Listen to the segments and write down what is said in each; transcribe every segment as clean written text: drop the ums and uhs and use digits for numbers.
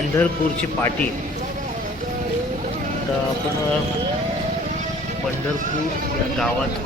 पंढरपूरची पाटी. आता आपण पंढरपूर या गावात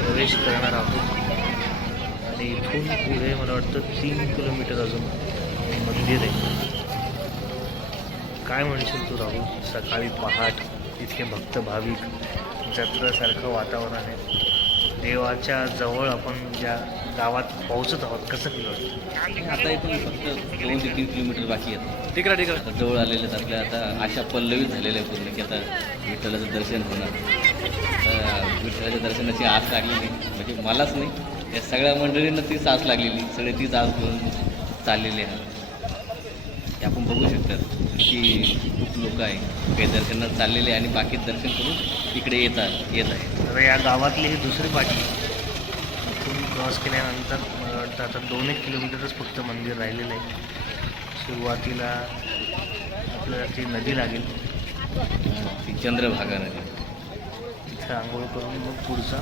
प्रवेश करणार आहोत आणि इथून पुढे मला वाटतं 3 किलोमीटर अजून मंदिर आहे. काय म्हणशील तू राहुल? सकाळी पहाट, इतके भक्त भाविक, जत्रेसारखं वातावरण आहे. देवाच्या जवळ आपण ज्या गावात पोहोचत आहोत, कसं फील होतं? आता इथून फक्त 2 ते 3 किलोमीटर बाकी आहेत. ठीक आहे आता जवळ आलेले आहेत. आपल्या आता आशा पल्लवीत झालेल्या आहे पूर्ण की आता विठ्ठलाचं दर्शन होणार. आता विठ्ठलाच्या दर्शनाची आस लागलेली, म्हणजे मलाच नाही, या सगळ्या मंडळींना तीच आस लागलेली, सगळे तीच आस घेऊन चाललेले आहे. ते आपण बघू शकतात की खूप लोक आहे, काही दर्शनात चाललेले आणि बाकी दर्शन करून इकडे येत आहे. तर या गावातली ही दुसरी पाटी. इथून क्रॉस केल्यानंतर मला वाटतं आता 2-1 किलोमीटरच फक्त मंदिर राहिलेलं आहे. सुरुवातीला आपल्याला ती नदी लागेल, ती चंद्रभागा नदी. तिथं आंघोळ करून मग पुढचा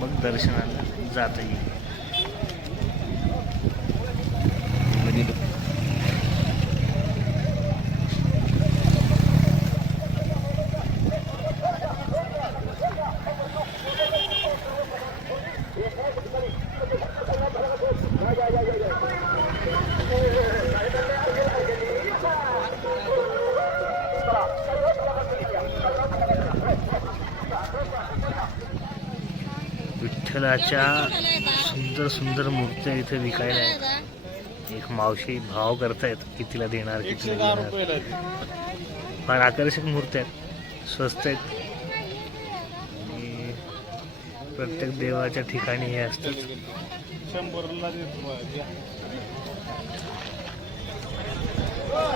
मग दर्शनाला जाता येईल. म्हणजे विठ्ठलाच्या सुंदर सुंदर मूर्त्या इथे विकायला आहेत. एक मावशी भाव करतायत कितीला देणार, कितीला देणार. फार आकर्षक मूर्त्या आहेत, स्वस्त आहेत. आणि प्रत्येक देवाच्या ठिकाणी हे असतात.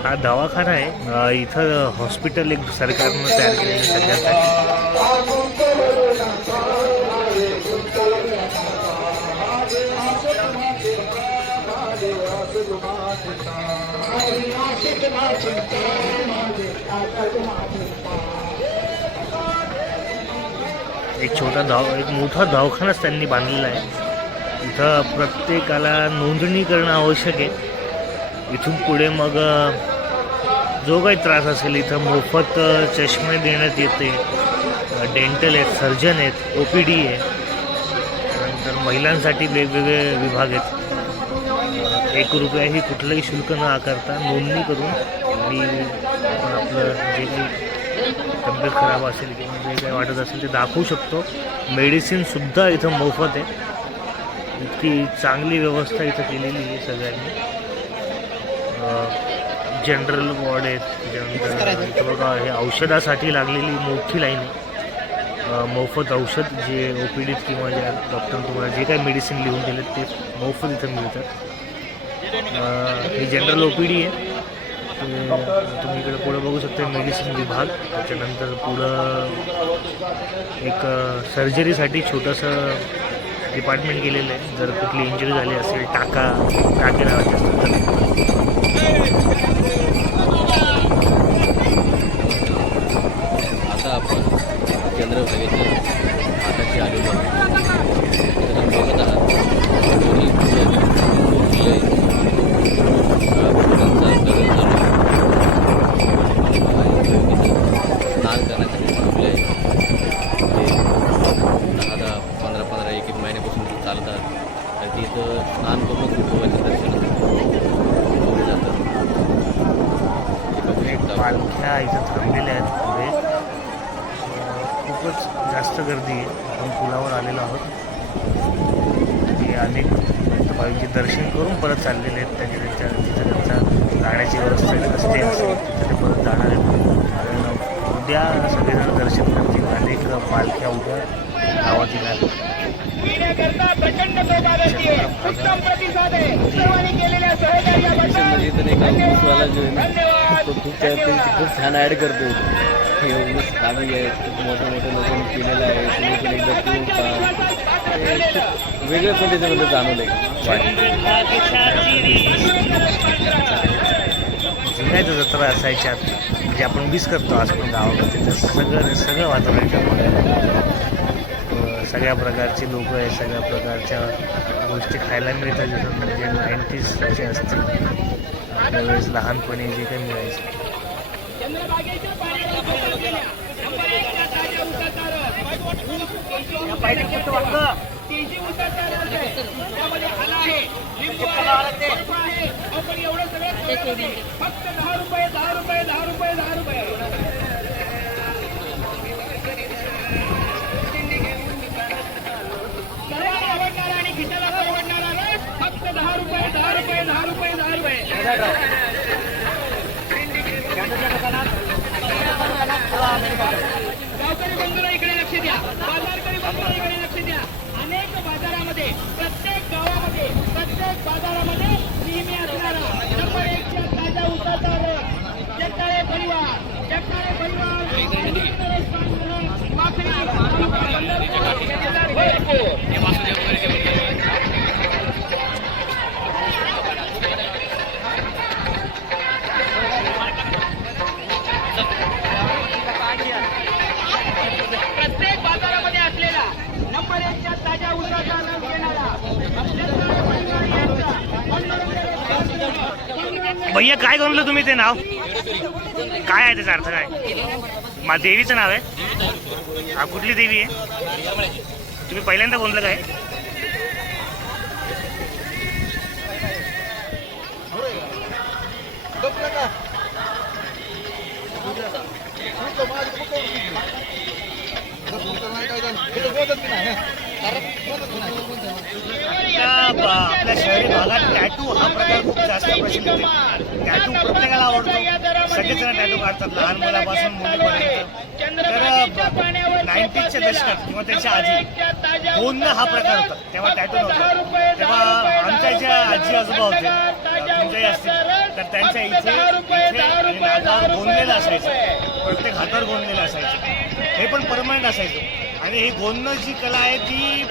हा दवाखाना आहे. इथं हॉस्पिटल एक सरकारनं तयार केलेलं सगळ्यासाठी. एक मोठा दवाखानाच त्यांनी बांधलेला आहे. इथं प्रत्येकाला नोंदणी करणं आवश्यक आहे. इथून पुढे मग जो काही त्रास असेल इथं मोफत चष्मे देण्यात येते. डेंटल आहेत, सर्जन आहेत, OPD आहे. त्यानंतर महिलांसाठी वेगवेगळे विभाग आहेत. 1 रुपयाही कुठलंही शुल्क न आकारता नोंदणी करून आणि आपण आपलं जे काही तब्येत खराब असेल किंवा जे काही वाटत असेल ते दाखवू शकतो. मेडिसिनसुद्धा इथं मोफत आहे. इतकी चांगली व्यवस्था इथं केलेली आहे सगळ्यांनी. जनरल वॉर्ड आहेत. त्याच्यानंतर इथं बघा हे औषधासाठी लागलेली मोठी लाईन आहे. मोफत औषध जे OPDत किंवा ज्या डॉक्टर तुम्हाला जे काही मेडिसिन लिहून दिलेत ते मोफत इथं मिळतात. ही जनरल OPD आहे. तुम्ही इकडे पुढं बघू शकता मेडिसिन विभाग. त्याच्यानंतर पुढं एक सर्जरीसाठी छोटंसं डिपार्टमेंट केलेलं आहे. जर कुठली इंजुरी झाली असेल, टाके नावाचे असतात. आता आपण चंद्रभागेच्या हाताची आलेलो बघत आहात. दोन्ही किल्ले स्नान करण्यासाठी फुले आहेत. ते 10-10, 15-15, 1-1 महिन्यापासून ते चालतात. तर तिथं स्नान करून विठोबाच्या दर्शनासाठी जातात. ते बघू शकता. पालख्या इथं थांबलेल्या आहेत पुढे. खूपच जास्त गर्दी आहे. आपण पुलावर आलेलो आहोत. हे अनेक भाविक दर्शन करून परत चाललेले आहेत. त्यांच्या तिथं त्यांचा राहण्याची व्यवस्था रस्ते असेल तिथे ते परत जाणार आहेत. कारण उद्या सगळेजण दर्शन करतील. अनेक पालख्या उद्या गावात येणार. खूप छान ॲड करतो. एवढंच आम्ही खूप मोठे लोकांनी केलेलं आहे. तुम्ही पण एकदा वेगळ्या पद्धतीमध्ये जाणवलं आहे. जुन्या जत्रा असायच्या जे आपण मिस करतो आज पण गावाकडे. त्याचं सगळं वातावरण सगळ्या प्रकारचे लोक आहे, सगळ्या प्रकारच्या गोष्टी खायला मिळतात. जसं म्हणजे 90sचे असतील त्यावेळेस लहानपणी जे काही मिळायचं. फक्त 10 रुपये 10 रुपये 10 रुपये 10 रुपये. सर्वांना आवडणारा आणि खिशाला परवडणारा रस फक्त 10 रुपये 10 रुपये 10 रुपये 10 रुपये. गावकरी बंधूला इकडे लक्ष द्या, बाजारकरी बंधूला इकडे लक्ष द्या. अनेक बाजारामध्ये प्रत्येक गावामध्ये प्रत्येक बाजारामध्ये नेहमी असणारा नंबर 1 च्या ताज्या उसाचा रस जगताळे परिवार प्रत्येक बाजारामध्ये असलेला नंबर 1 च्या ताज्या उसाचा रस घेणारा भैया काय गणलं तुम्ही ते नाव काय आहे त्याचा अर्थ काय? देवीचं नाव आहे. हा कुठली देवी आहे? तुम्ही पहिल्यांदा बोललं काय? आपल्या शहरी भागात टॅटू हा प्रकार खूप जास्त प्रसिद्ध आहे. टॅटू प्रत्येकाला आवडतो, सगळेच जण टॅटू काढतात, लहान मुलापासून मुलीपर्यंत. तर 90च्या दशकात किंवा त्याच्या आधी गोंद हा प्रकार होता, तेव्हा टॅटू नव्हता. तेव्हा आमच्या ज्या आजी आजोबा होते, तुमच्याही असतील, तर त्यांच्या इथे आणि नागावर गोंदलेलं असायचं, प्रत्येक हातावर गोंदलेलं असायचं. हे पण परमनंट असायचं. आणि ही गोंदण जी कला आहे ती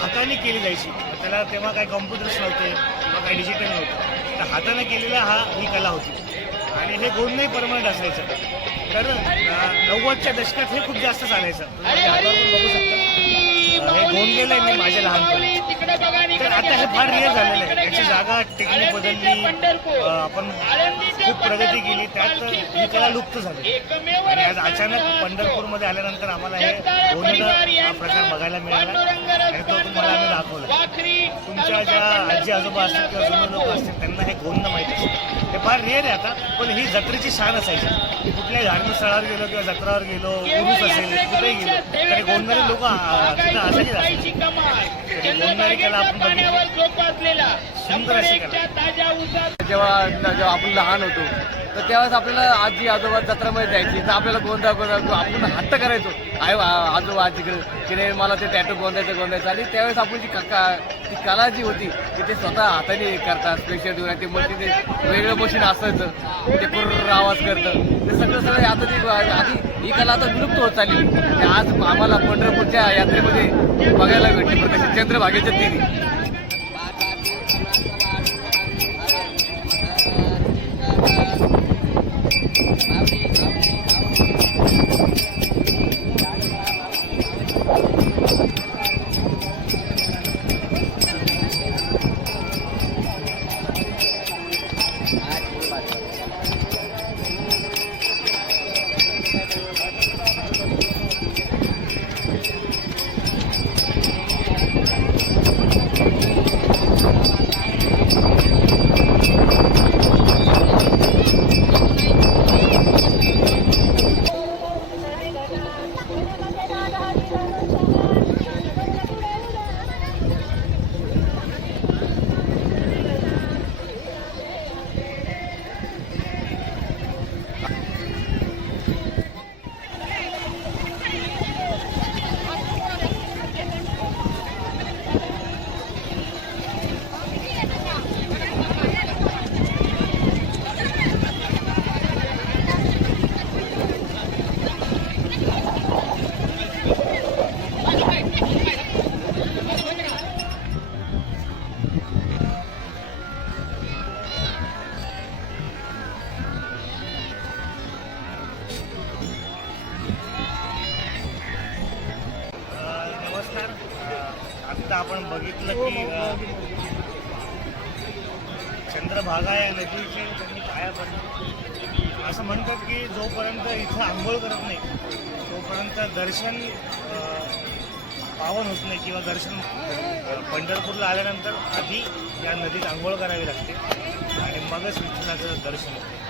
हाताने केली जायची. त्याला तेव्हा काही कॉम्प्युटर्स नव्हते किंवा काही डिजिटल नव्हतं, तर हाताने केलेला ही कला होती. आणि हे गोंदणही परमनंट असायचं. तर 90च्या दशकात हे खूप जास्त चालायचं. हातावर पण बघू शकता हे गोंदलेलं आहे मी माझ्या लहानपणी. तर आता हे फार रिअर झालेलं आहे. याची जागा टेक्निक बदलली, आपण खूप प्रगती केली, त्यात ही कला लुप्त झाली. आणि आज अचानक पंढरपूरमध्ये आल्यानंतर आम्हाला हे गोंधळ हा प्रकार बघायला मिळाला आणि तो तुम्हाला आम्ही दाखवला. तुमच्या ज्या आजी आजोबा असतील किंवा जुने लोक असतील त्यांना हे गोंधळ माहिती असतं. हे फार रिअर आहे आता, पण ही जत्रेची शान असायची. कुठल्याही धार्मिक स्थळावर गेलो किंवा जत्रावर गेलो, उरूस असेल, कुठेही गेलो तर गोंधळी लोक तिथं असायचीच असायची. गोंधळी कला आपण बघितली, सुंदर अशी कला. जेव्हा आपण लहान होतो तर त्यावेळेस आपल्याला आजी आजोबा जत्रामध्ये जायची, तर आपल्याला गोंधळ आपण हट्ट करायचो आजोबा आजीकडे की नाही मला ते टॅटू गोंधायचं. आणि त्यावेळेस आपण ती कला जी होती की ते स्वतः हाताने करतात, स्पेशल ठेवून ते मशीन वेगळं मशीन असायचं, ते पूर्ण आवाज करतं, ते सगळं आता ती आधी ही कला आता विलुप्त होत चालली. आज आम्हाला पंढरपूरच्या यात्रेमध्ये बघायला भेटली प्रत्यक्ष चंद्रभागेच्या तिरी. आता आपण बघितलं की चंद्रभागा या नदीचे त्यांनी पाया पडले. असं म्हणतात की जोपर्यंत इथं आंघोळ करत नाही तोपर्यंत दर्शन पावन होत नाही किंवा दर्शन पंढरपूरला आल्यानंतर आधी या नदीत आंघोळ करावी लागते आणि मगच विठ्ठलाचं दर्शन होतं.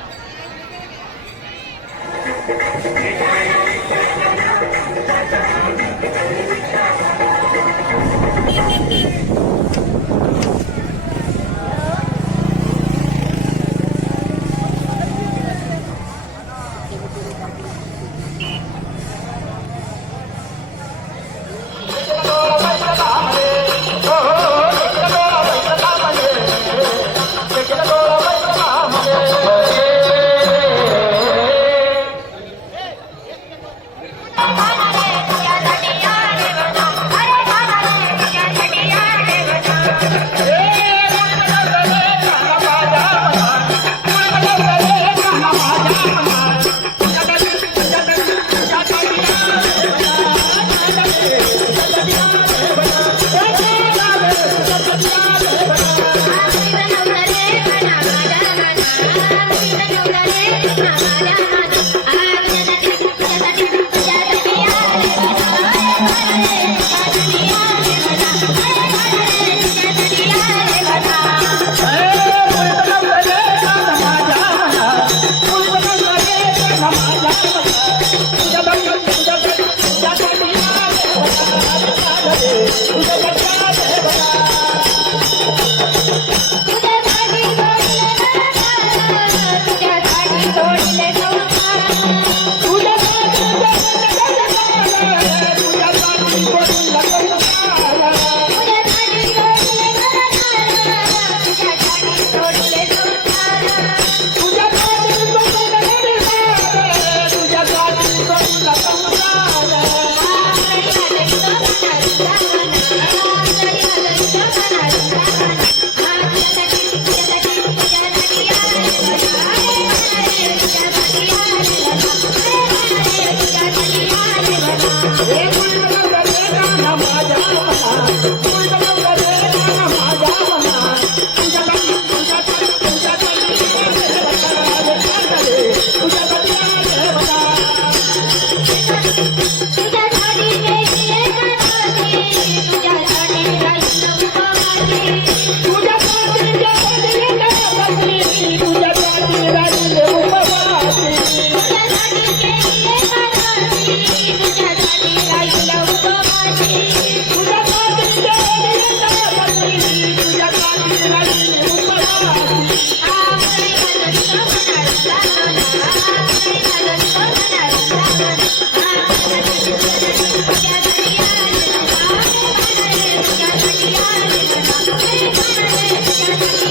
Thank you.